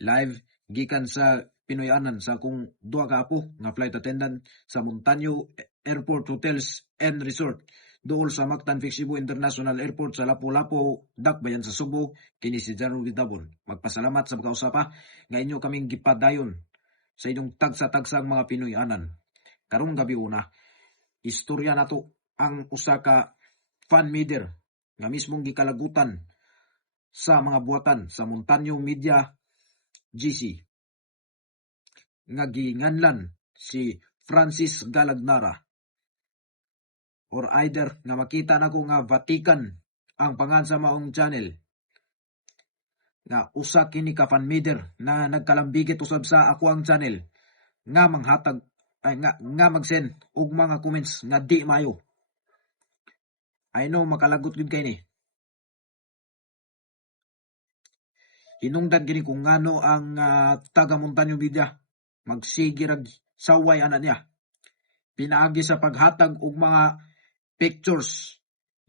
live gikan sa Pinoy-anan sa akong duha ka apo nga flight attendant sa Montaño Airport Hotels and Resort duol sa Mactan Cebu International Airport sa Lapu-Lapu, Dakbayan sa Subo, kini si Janro Vitabon. Magpasalamat sa pagkausapa nga inyo kaming gipadayon sa inyong tagsa-tagsang mga Pinoy-anan. Karong gabi una, istorya nato ang usa ka fan meter nga mismong gikalagutan sa mga buhatan sa Montaño Media GC nga ginganlan si Francis Galagnara, or either nga makita nako nga Vatican ang pangan sa maong channel nga usa kini ka fan meter na nagkalambigit usab sa ako ang channel nga manghatag nga mag-send og mga comments nga di maayo. I know makalagot gid kay ni. Hinungdan gini kung ngano ang taga Montaño Media magsige rag saway ana niya. Pinaagi sa paghatag og mga pictures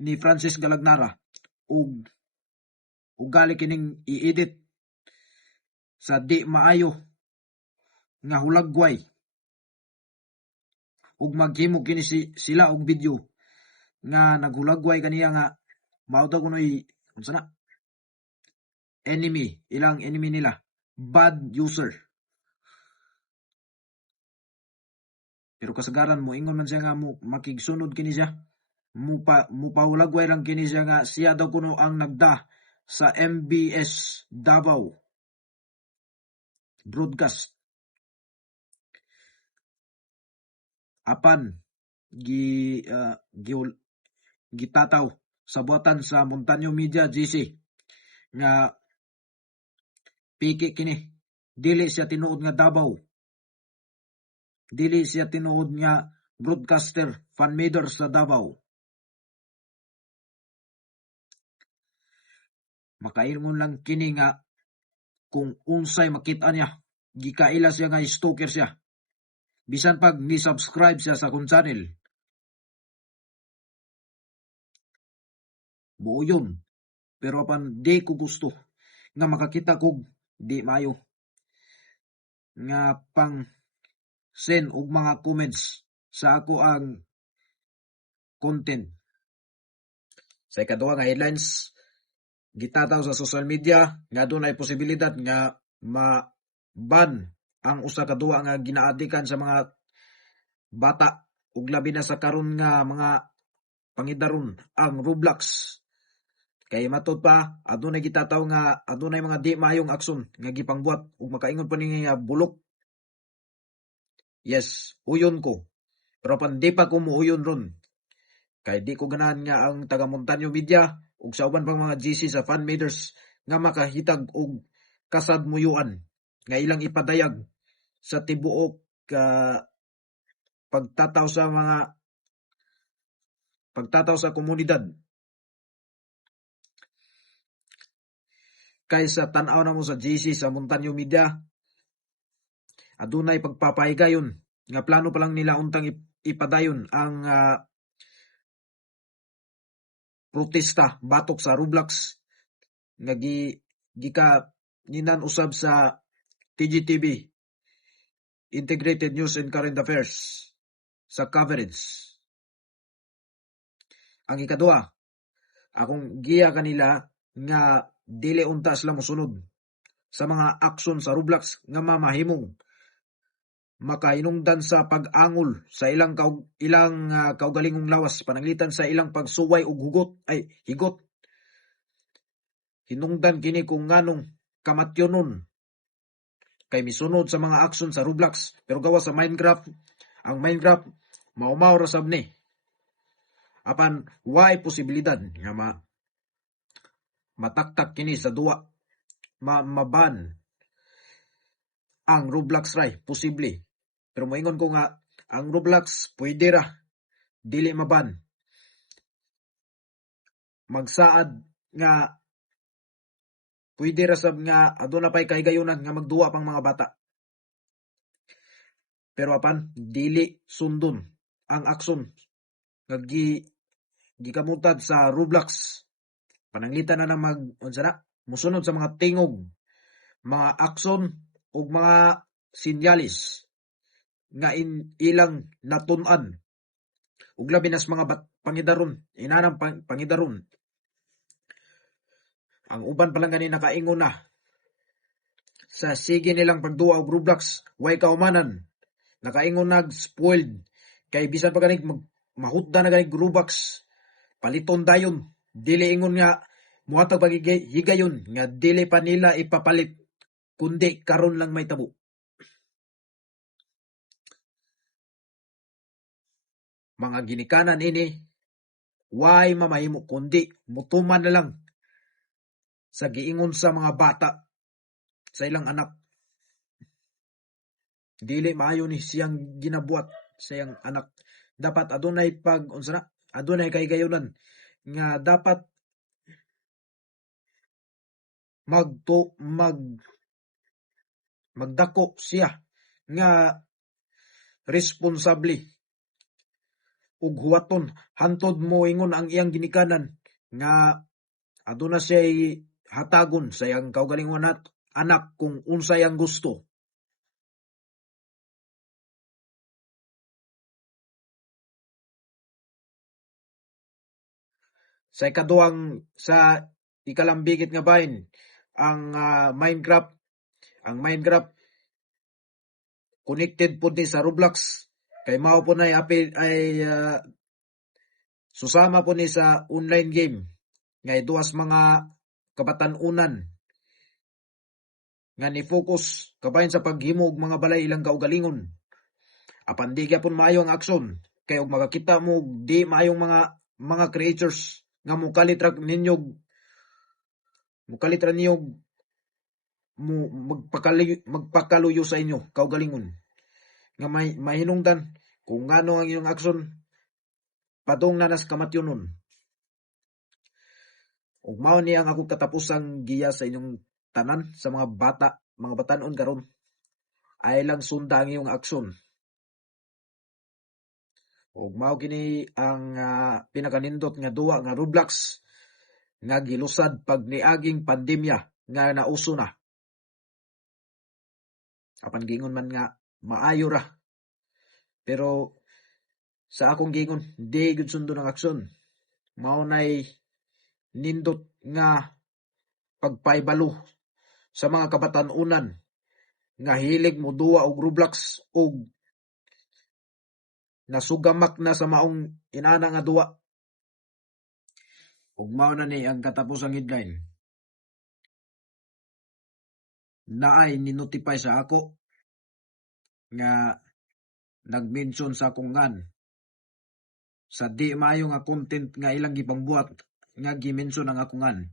ni Francis Galagnara ug ugali kining i-edit sa di maayo nga hulagway ug maghimo kini sila og video nga naghulagway kaniya nga mao daw kunoy unsa na ilang enemy nila, bad user. Pero kasagaran mo ingon man siya nga mo makigsunod kini siya, mupahulagway lang kini siya nga siya daw kuno ang nagda sa MBS Davao broadcast. Apan gitataw sa buhatan sa Montaño Media GC nga piki kini, dili siya tinuod nga Davao, dili siya tinuod nga broadcaster fan meter sa Davao. Makaingon lang kini nga kung unsay makita niya, gikaila siya nga stalker siya, bisan pag ni-subscribe siya sa akong channel. Buoyon, pero apan di ko gusto nga makakita kog di maayo nga pang send og mga comments sa ako ang content. Sa ikaduha nga headlines, gitataw sa social media nga dunay posibilidad nga ma-ban ang usa ka duwa nga ginaadikan sa mga bata ug labi na sa karon nga mga pangidaron ang Roblox. Kay matud pa adunay gitataw nga adunay mga di maayong aksyon nga gipangbuhat ug makaingon pa ni nga bulok. Yes, uyon ko. Pero pan di pa ko muuyon ron. Kay di ko ganahan nga ang taga Montaño Media ug sa uban pang mga GC sa fan meters nga makahitag og kasadmuyuan nga ilang ipadayag sa tibuok pagtataw sa komunidad. Kaysa tan-aw na mo sa GC sa Montaño Media, adunay pagpapahigayon nga plano pa lang nila untang ipadayon ang protesta batok sa Roblox nga ninan usab sa TGTV, Integrated News and Current Affairs, sa coverage. Ang ikaduha, akong giya kanila nga dili unta sila mosunod sa mga aksyon sa Roblox nga mamahimong makahinungdan sa pag-angol sa ilang kaugalingong lawas pananglitan sa ilang pagsuway og higot. Hinungdan kini kung nganong kamatyonon kay misunod sa mga aksyon sa Roblox, pero gawa sa Minecraft, ang Minecraft maumaw ra sab ni. Apan way posibilidad nga mataktak kini sa duwa, maban ang Roblox ray, posible. Pero moingon ko nga ang Roblox pwede ra dili maban. Magsaad nga pwede ra sab nga aduna pay kahigayunan nga magduwa pang mga bata. Pero apan dili sundon ang aksyon nga gikamutad sa Roblox. Pananglitan na musunod sa mga tingog mga aksyon ug mga sinyalis nga ilang natun-an ug labi nas mga pangidaron inanang pangidaron. Ang uban pa lang gani nakaingon na sa sige nilang pagduwa og Roblox way kaumanan, nakaingon spoiled kay bisan pa gani mahutda na gani Roblox paliton dayon, dili ingon nga muhatag paghigayon nga dili pa nila ipapalit kundi karon lang may tabo. Mga ginikanan ini way mamahimo kundi mutuman na lang sa giingon sa mga bata sa ilang anak. Dili maayo ni siyang ginabuat sa iyang anak. Dapat adunay adunay kaygayonan nga dapat magdako siya nga responsable ug huwaton hantod mo ingon ang iyang ginikanan nga aduna siya hatagon sa iyang kaugalingon anak kung unsay ang gusto. Sa ikaduhang sa ikalambigit nga bahin ang Minecraft. Ang Minecraft connected po ni sa Roblox kay mao po na susama po ni sa online game nga duwas mga kabatan-unan nga ni-focus kabahin sa paghimo og mga balay ilang kaugalingon. Apan di gyapon maayo ang aksyon kay og makakita mo di maayong mga creatures nga mukalitra ninyo magpakaluyo sa inyo kaugalingon nga may hinungdan kung ngano ang inyong aksyon padung na nas kamatyonon. Ug mao ni ang akong katapusang giya sa inyong tanan sa mga bata, mga batan-on karon. Ay lang sunda ang iyong aksyon. Ug mao kini ang pinakanindot nga duwa nga Roblox nga gilusad pag niaging pandemya nga nauso na. Apan gingon man nga maayo ra. Pero sa akong gingon di gud sundo ng aksyon. Mao nay nindot nga pagpaibalo sa mga kabatan-unan nga hilig mo duwa og Roblox og nasugamak na sa maong inana nga duwa. Ug mao na ni ang katapusang headline. Naay ni-notify sa ako nga nag-mention sa akong ngan sa di maayo nga content nga ilang gipangbuhat nga gi-mention ang akong ngan.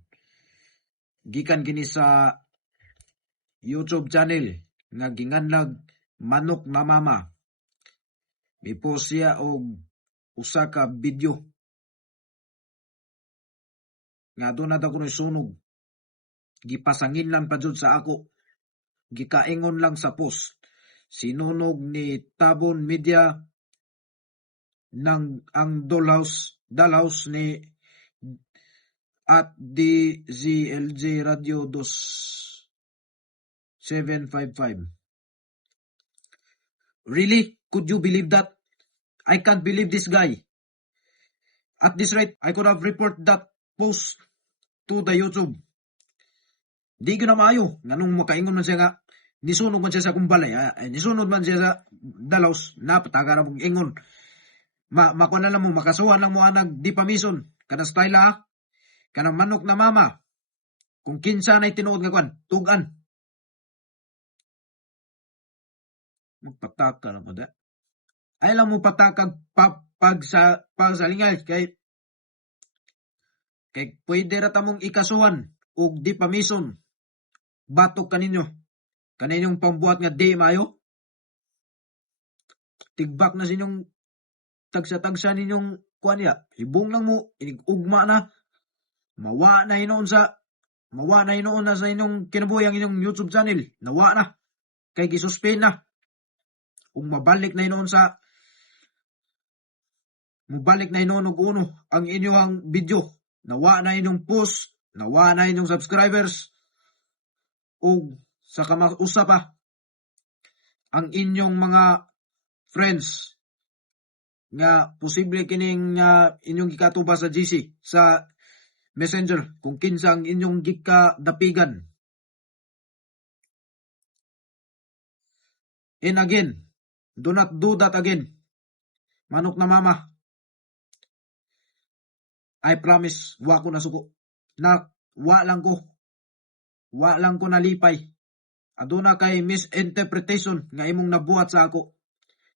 Gikan kini sa YouTube channel nga ginganlag Manok na Mama. Mipost siya og usa ka video nga doon na ko sunog. Gipasangin lang pa jud sa ako. Gikaingon lang sa post. Sinunog ni Tabon Media ng ang dollhouse ni at DZLJ Radio 2755. Really? Could you believe that? I can't believe this guy. At this rate, I could have reported that post to the YouTube. Di ko na maayo. Nganong makaingon man siya nga, nisunog man siya sa kumbalay. Nisunog man siya sa dalaws. Napataga na mong ingon. Makuha na lang mo, makasuhan lang mo anag di pamison. Kada style kanang Manok na Mama. Kung kinsa na itinuod nga kwan, tugan. Magpataka na mo da. Ay lang mo patakag pagsalingay kay pwede rata mong ikasuhan og di pamison. Batok kaninyong pambuhat nga di maayo. Tigbak na sinyong tagsa-tagsa ninyong kuan ya. Ibong lang mo, inigugma na. Mawa na hinoon na sa inyong kinabuhi ang inyong YouTube channel. Nawa na. Kay gisuspend na. Kung mabalik na hinoon og uno ang inyong video. Nawa na inyong post. Nawa na inyong subscribers. O sa kamausa pa ang inyong mga friends nga posible kining inyong gikatuba sa GC sa Messenger kung kinsa ang inyong gikadapigan. And again, do not do that again. Manok na mama, I promise, wa ko nasuko. Wa lang ko nalipay. Aduna kay misinterpretation nga imong nabuhat sa ako.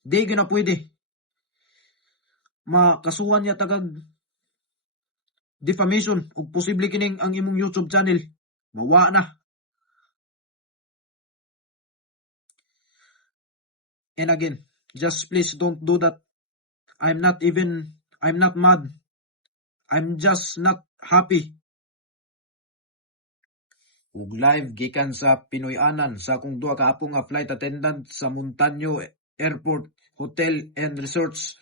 Di na pwede. Makasuhan niya tagag defamation ug posible kining ang imong YouTube channel mawa na. And again, just please don't do that. I'm not mad. I'm just not happy. Ug live gikan sa Pinoy-anan sa akong duha ka apo nga flight attendant sa Montaño Airport Hotel and Resorts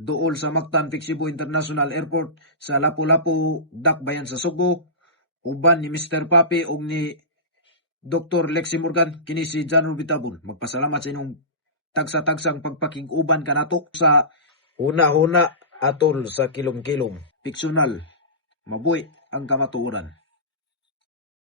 duol sa Mactan Cebu International Airport sa Lapu-Lapu, Dakbayan sa Subo, uban ni Mr. Papi ug ni Dr. Lexi Morgan, kini si John Rubitabon. Magpasalamat sa inyong tagsa-tagsang pagpakig-uban kanato sa huna-huna atol sa kilom-kilom. Fiksyonal, mabuhi ang kamatuoran.